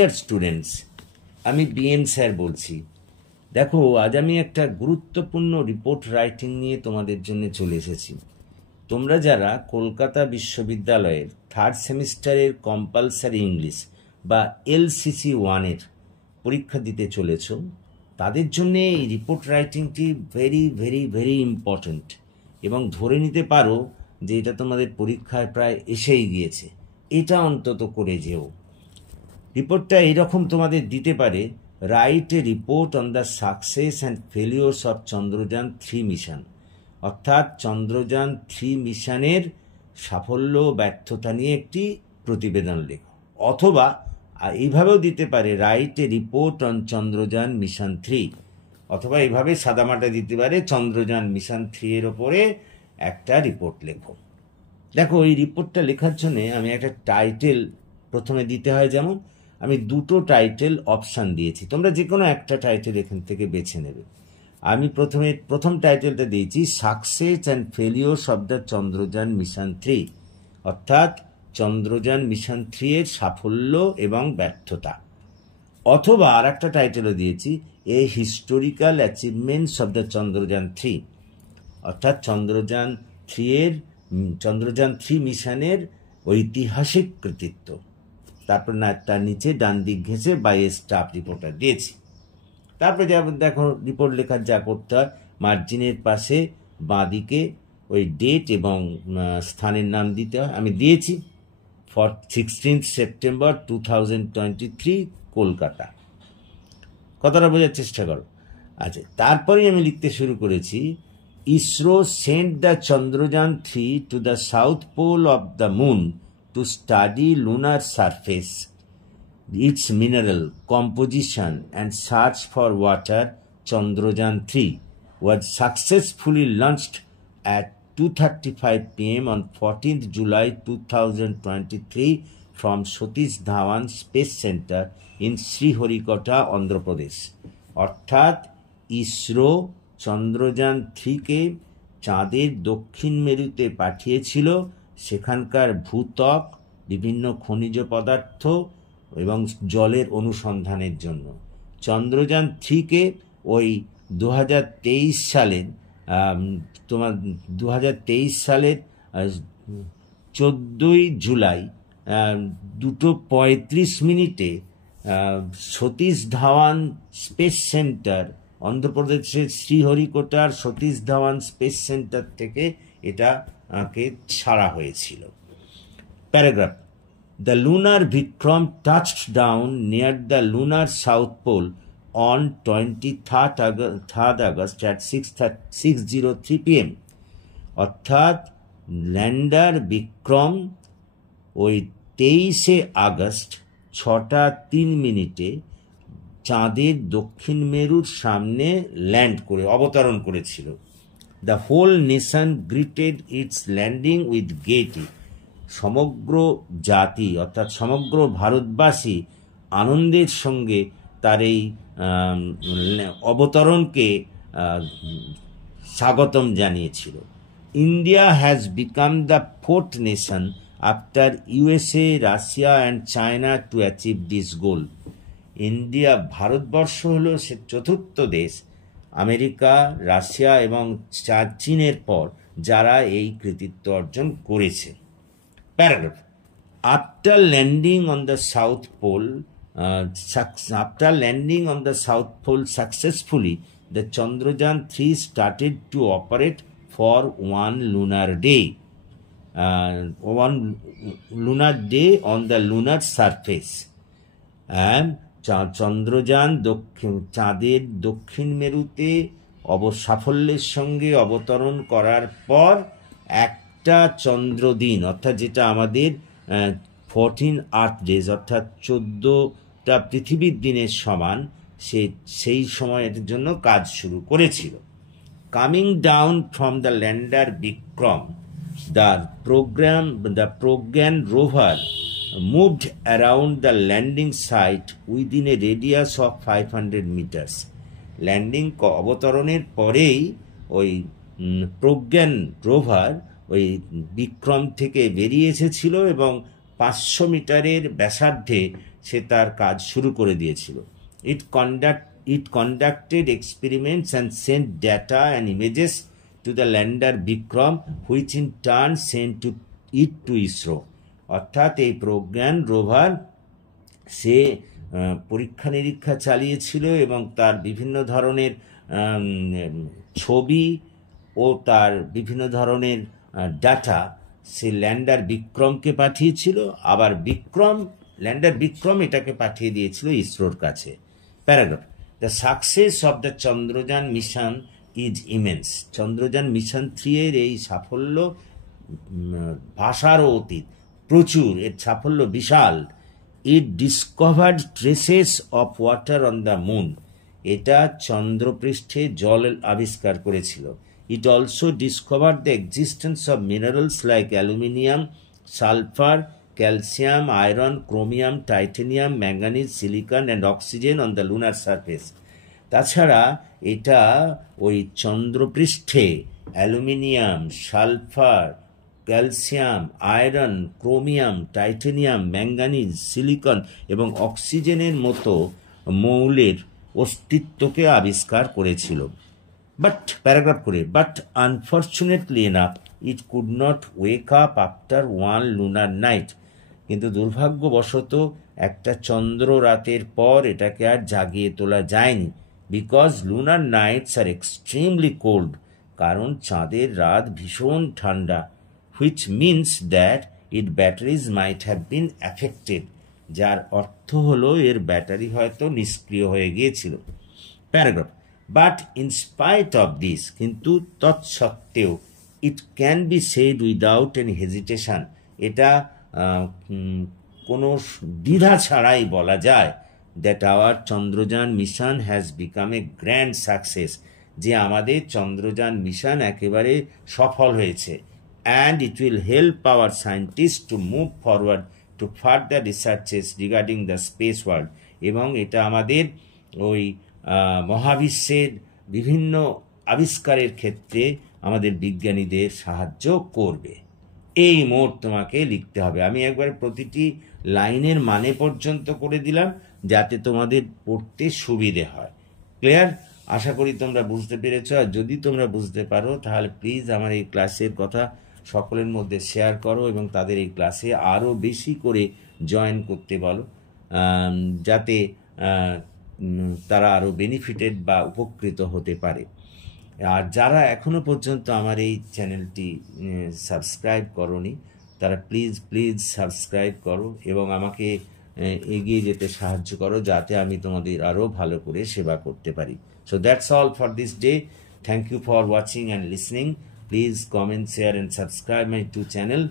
Dear students, আমি BN sir বলছি। দেখো, আজ আমি একটা গুরুত্বপূর্ণ রিপোর্ট রাইটিং নিয়ে তোমাদের জন্য চলে এসেছি। তোমরা যারা কলকাতা বিশ্ববিদ্যালয়ের থার্ড সেমিস্টারের কম্পালসারি ইংলিশ বা এলসিসি 1-এর পরীক্ষা দিতে চলেছ, তাদের জন্য এই রিপোর্ট রাইটিংটি ভেরি ভেরি ভেরি ইম্পর্ট্যান্ট, এবং ধরে নিতে পারো যে এটা তোমাদের পরীক্ষায় প্রায় এসেই গিয়েছে। এটা অন্তত করে যেও। রিপোর্টটা এইরকম তোমাদের দিতে পারে: write a report on the success and failures of Chandrayaan 3 mission, অর্থাৎ চন্দ্রযান 3 মিশনের সাফল্য ব্যর্থতা নিয়ে একটি প্রতিবেদন লেখো। অথবা এইভাবেও দিতে পারে write a report on Chandrayaan mission 3, অথবা এইভাবে সাদামাটা দিতে পারে চন্দ্রযান মিশন 3 এর ওপরে একটা রিপোর্ট লেখো। দেখো, এই রিপোর্টটা লেখার জন্য আমি একটা টাইটেল প্রথমে দিতে হয়। যেমন আমি দুটো টাইটেল অপশান দিয়েছি, তোমরা যে কোনো একটা টাইটেল এখান থেকে বেছে নেবে। আমি প্রথম টাইটেলটা দিয়েছি success and failures of the Chandrayaan mission 3, অর্থাৎ চন্দ্রযান মিশন 3 এর সাফল্য এবং ব্যর্থতা। অথবা আর একটা টাইটেলও দিয়েছি a historical achievements of the Chandrayaan 3, অর্থাৎ চন্দ্রযান 3 মিশনের ঐতিহাসিক কৃতিত্ব। তারপর তার নিচে ডান দিক ঘেঁষে বাই এ স্টাফ রিপোর্টার দিয়েছি। তারপরে যেমন দেখো, রিপোর্ট লেখার যা করতে হয়, মার্জিনের পাশে বাঁদিকে ওই ডেট এবং স্থানের নাম দিতে হয়। আমি দিয়েছি 16 সেপ্টেম্বর 2023 কলকাতা। কথাটা বোঝার চেষ্টা করো। আচ্ছা, তারপরে আমি লিখতে শুরু করেছি ISRO sent the Chandrayaan 3 to the south pole of the moon to study lunar surface, its mineral composition and search for water. Chandrayaan 3 was successfully launched at 2:35 p.m. on 14th July 2023 from Satish Dhawan Space Center in Sriharikota, Andhra Pradesh. অর্থাৎ ইসরো চন্দ্রযান 3কে চাঁদের দক্ষিণ মেরুতে পাঠিয়েছিল সেখানকার ভূত্বক, বিভিন্ন খনিজ পদার্থ এবং জলের অনুসন্ধানের জন্য। চন্দ্রযান 3কে ওই 2023 সালের 14ই জুলাই 2:35 সতীশ ধাওয়ান স্পেস সেন্টার, অন্ধ্রপ্রদেশের শ্রীহরিকোটার সতীশ ধাওয়ান স্পেস সেন্টার থেকে এটাকে ছাড়া হয়েছিল। Paragraph: the lunar Vikram touched down near the lunar south pole on 23rd August at 6:03 p.m. অর্থাৎ ল্যান্ডার বিক্রম ওই 23শে আগস্ট 6:03 চাঁদের দক্ষিণ মেরুর সামনে অবতরণ করেছিল। The whole nation greeted its landing with gaiety. সমগ্র জাতি অর্থাৎ সমগ্র ভারতবাসী আনন্দের সঙ্গে তার এই অবতরণকে স্বাগতম জানিয়েছিল। India has become the 4th nation after USA, Russia and China to achieve this গোল। ভারতবর্ষ হলো সে চতুর্থ দেশ, আমেরিকা, রাশিয়া এবং চীনের পর, যারা এই কৃতিত্ব অর্জন করেছে। Paragraph: after landing on the south pole successfully, the Chandrayaan 3 started to operate for one lunar day on the lunar surface. And Chandrayaan চাঁদের দক্ষিণ মেরুতে সাফল্যের সঙ্গে অবতরণ করার পর একটা চন্দ্রদিন, অর্থাৎ যেটা আমাদের 14 আর্থ ডেজ অর্থাৎ 14টা পৃথিবীর দিনের সমান, সেই সময়ের জন্য কাজ শুরু করেছিল। Coming down from the lander Vikram, the Pragyan rover moved around the landing site within a radius of 500 meters. অবতরণের পরেই ওই প্রজ্ঞান রোভার ওই বিক্রম থেকে বেরিয়ে এসেছিল এবং 500 মিটারের ব্যাসার্ধে সে তার কাজ শুরু করে দিয়েছিল। It conducted experiments and sent data and images to the lander Vikram, which in turn sent it to ISRO. অর্থাৎ এই প্রজ্ঞান রোভার সে পরীক্ষা নিরীক্ষা চালিয়েছিল এবং তার বিভিন্ন ধরনের ছবি ও তার বিভিন্ন ধরনের ডাটা সে ল্যান্ডার বিক্রমকে পাঠিয়েছিল, আবার ল্যান্ডার বিক্রম এটাকে পাঠিয়ে দিয়েছিল ইসরোর কাছে। Paragraph: the success of the Chandrayaan mission is immense. Chandrayaan mission 3 এর এই সাফল্য ভাষারও অতীত, প্রচুর, এর সাফল্য বিশাল। It discovered traces of water on the moon. এটা চন্দ্রপৃষ্ঠে জল আবিষ্কার করেছিল। It also discovered the existence of minerals like aluminium, sulphur, calcium, iron, chromium, titanium, manganese, silicon and oxygen on the lunar surface. তাছাড়া এটা ওই চন্দ্রপৃষ্ঠে aluminium, sulphur, calcium, iron, chromium, titanium, manganese, silicon এবং অক্সিজেনের মতো মৌলের অস্তিত্বকে আবিষ্কার করেছিল। But unfortunately enough it could not wake up after one lunar night. কিন্তু দুর্ভাগ্যবশত একটা চন্দ্র রাতের পর এটাকে আর জাগিয়ে তোলা যায়নি। Because lunar nights are extremely cold, কারণ চাঁদের রাত ভীষণ ঠান্ডা। which means that its batteries might have been affected, যার অর্থ হলো এর ব্যাটারি হয়তো নিষ্ক্রিয় হয়ে গিয়েছিল। Paragraph: but in spite of this, কিন্তু তৎসত্ত্বেও, it can be shed without any hesitation, এটা কোনো দ্বিধা ছাড়াই বলা যায়, that our Chandrayaan mission has become a grand success, যে আমাদের চন্দ্রযান মিশন একেবারে সফল হয়েছে। And it will help our scientists to move forward to further researches regarding the space world, এবং এটা আমাদের ওই মহাবিশ্বের বিভিন্ন আবিষ্কারের ক্ষেত্রে আমাদের বিজ্ঞানীদের সাহায্য করবে। এই মোট তোমাকে লিখতে হবে। আমি একবার প্রতিটি লাইনের মানে পর্যন্ত করে দিলাম যাতে তোমাদের পড়তে সুবিধে হয়। ক্লিয়ার? আশা করি তোমরা বুঝতে পেরেছ। আর যদি তোমরা বুঝতে পারো তাহলে প্লিজ আমার এই ক্লাসের কথা সকলের মধ্যে শেয়ার করো এবং তাদের এই ক্লাসে আরও বেশি করে জয়েন করতে বলো, যাতে তারা আরও বেনিফিটেড বা উপকৃত হতে পারে। আর যারা এখনও পর্যন্ত আমার এই চ্যানেলটি সাবস্ক্রাইব করোনি তারা প্লিজ সাবস্ক্রাইব করো এবং আমাকে এগিয়ে যেতে সাহায্য করো, যাতে আমি তোমাদের আরও ভালো করে সেবা করতে পারি। So that's all for this day. Thank you for watching and listening. Please comment, share and subscribe my YouTube channel.